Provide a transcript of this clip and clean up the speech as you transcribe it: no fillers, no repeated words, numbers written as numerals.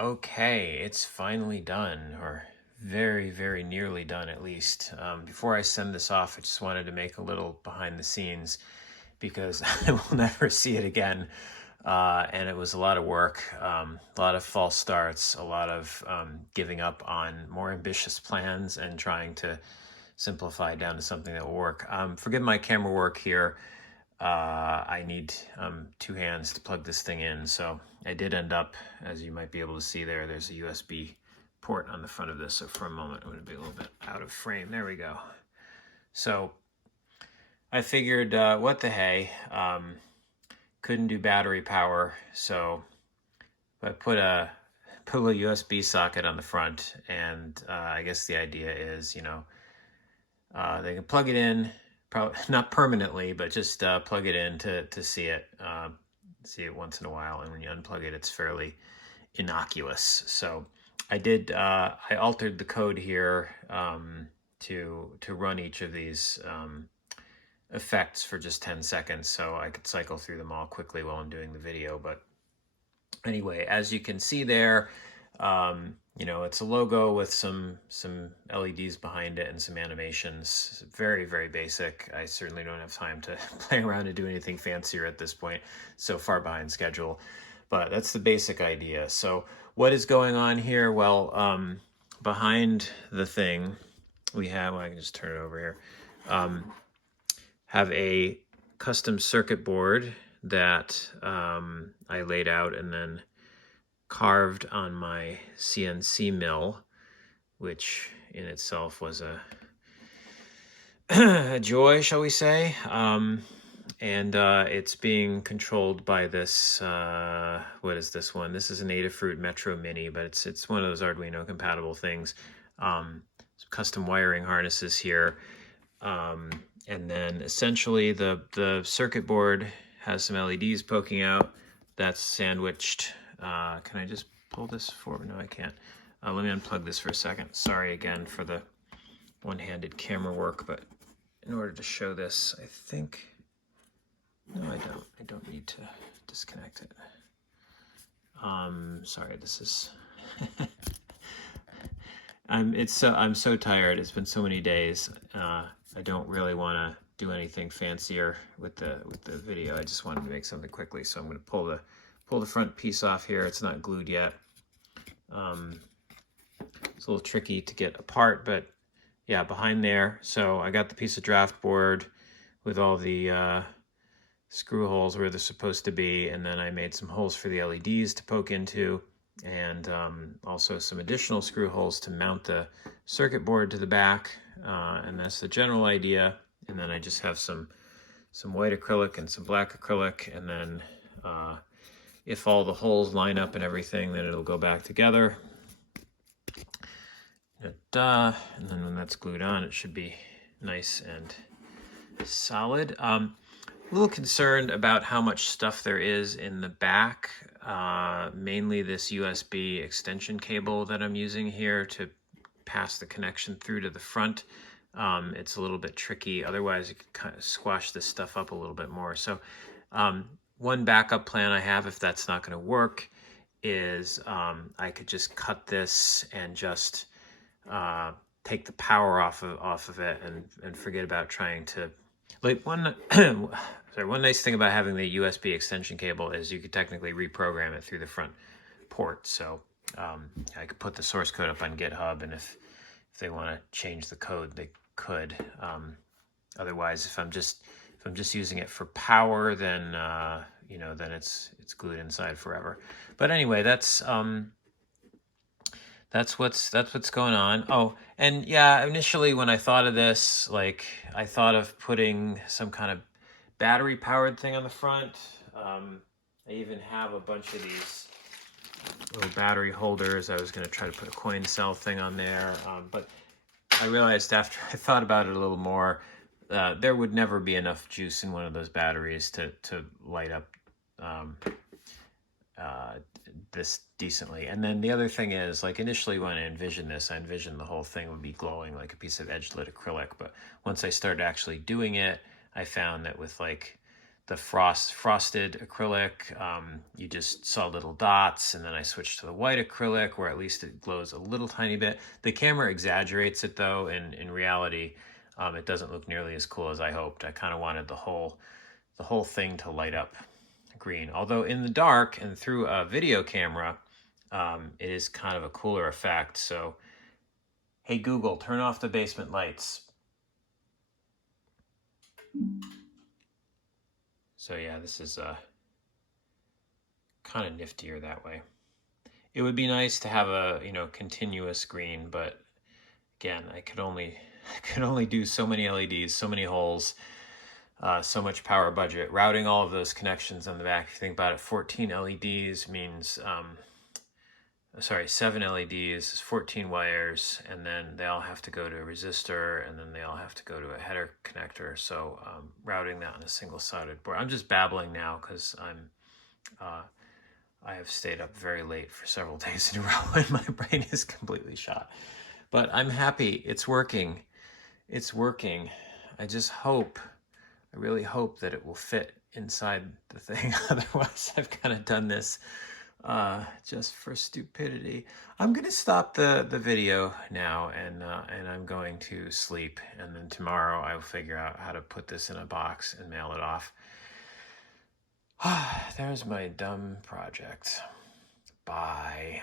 Okay, it's finally done, or very, very nearly done at least. Before I send this off, I just wanted to make a little behind the scenes because I will never see it again. And it was a lot of work, a lot of false starts, a lot of giving up on more ambitious plans and trying to simplify down to something that will work. Forgive my camera work here. I need two hands to plug this thing in. So I did end up, as you might be able to see there, there's a USB port on the front of this. So for a moment, I'm going to be a little bit out of frame. There we go. So I figured, what the hey, couldn't do battery power. So I put a little USB socket on the front, and I guess the idea is, they can plug it in, probably not permanently, but just plug it in to see it once in a while. And when you unplug it, it's fairly innocuous. So I did. I altered the code here to run each of these effects for just 10 seconds, so I could cycle through them all quickly while I'm doing the video. But anyway, as you can see there, it's a logo with some LEDs behind it and some animations. Very, very basic. I certainly don't have time to play around and do anything fancier at this point. So far behind schedule. But that's the basic idea. So what is going on here? Well, behind the thing, we have, I can just turn it over here, have a custom circuit board that I laid out and then carved on my CNC mill, which in itself was a joy, shall we say. And it's being controlled by this, what is this one? This is an Adafruit Metro Mini, but it's one of those Arduino compatible things. Some custom wiring harnesses here. And then essentially the circuit board has some LEDs poking out. That's sandwiched. Can I just pull this forward? No, I can't. Let me unplug this for a second. Sorry again for the one-handed camera work, but in order to show this, I think... No, I don't. I don't need to disconnect it. Sorry, this is... I'm so tired. It's been so many days. I don't really want to do anything fancier with the video. I just wanted to make something quickly, so I'm going to pull the front piece off here. It's not glued yet. It's a little tricky to get apart, but yeah, behind there. So I got the piece of draft board with all the screw holes where they're supposed to be, and then I made some holes for the LEDs to poke into, and also some additional screw holes to mount the circuit board to the back, and that's the general idea. And then I just have some white acrylic and some black acrylic, and then if all the holes line up and everything, then it'll go back together. And then when that's glued on, it should be nice and solid. A little concerned about how much stuff there is in the back, mainly this USB extension cable that I'm using here to pass the connection through to the front. It's a little bit tricky. Otherwise, you could kind of squash this stuff up a little bit more. So one backup plan I have, if that's not going to work, is I could just cut this and just take the power off of it and forget about trying to... Like one nice thing about having the USB extension cable is you could technically reprogram it through the front port. So I could put the source code up on GitHub, and if they want to change the code, they could. Otherwise, if I'm just using it for power, then then it's glued inside forever. But anyway, that's what's going on. Oh, and yeah, initially when I thought of this, like I thought of putting some kind of battery powered thing on the front. I even have a bunch of these little battery holders. I was going to try to put a coin cell thing on there, but I realized after I thought about it a little more, there would never be enough juice in one of those batteries to light up this decently. And then the other thing is, like, initially when I envisioned this, I envisioned the whole thing would be glowing like a piece of edge lit acrylic. But once I started actually doing it, I found that with like the frosted acrylic. You just saw little dots, and then I switched to the white acrylic where at least it glows a little tiny bit. The camera exaggerates it though, and in reality, it doesn't look nearly as cool as I hoped. I kind of wanted the whole thing to light up green. Although in the dark and through a video camera, it is kind of a cooler effect. So, hey Google, turn off the basement lights. So yeah, this is kind of niftier that way. It would be nice to have a continuous green, but again, I could only do so many LEDs, so many holes, so much power budget. Routing all of those connections on the back, if you think about it, 14 LEDs means 7 LEDs is 14 wires, and then they all have to go to a resistor, and then they all have to go to a header connector. So routing that on a single-sided board. I'm just babbling now because I have stayed up very late for several days in a row, and my brain is completely shot. But I'm happy. It's working. It's working. I really hope that it will fit inside the thing. Otherwise, I've kind of done this just for stupidity. I'm going to stop the video now, and I'm going to sleep. And then tomorrow I'll figure out how to put this in a box and mail it off. There's my dumb project. Bye.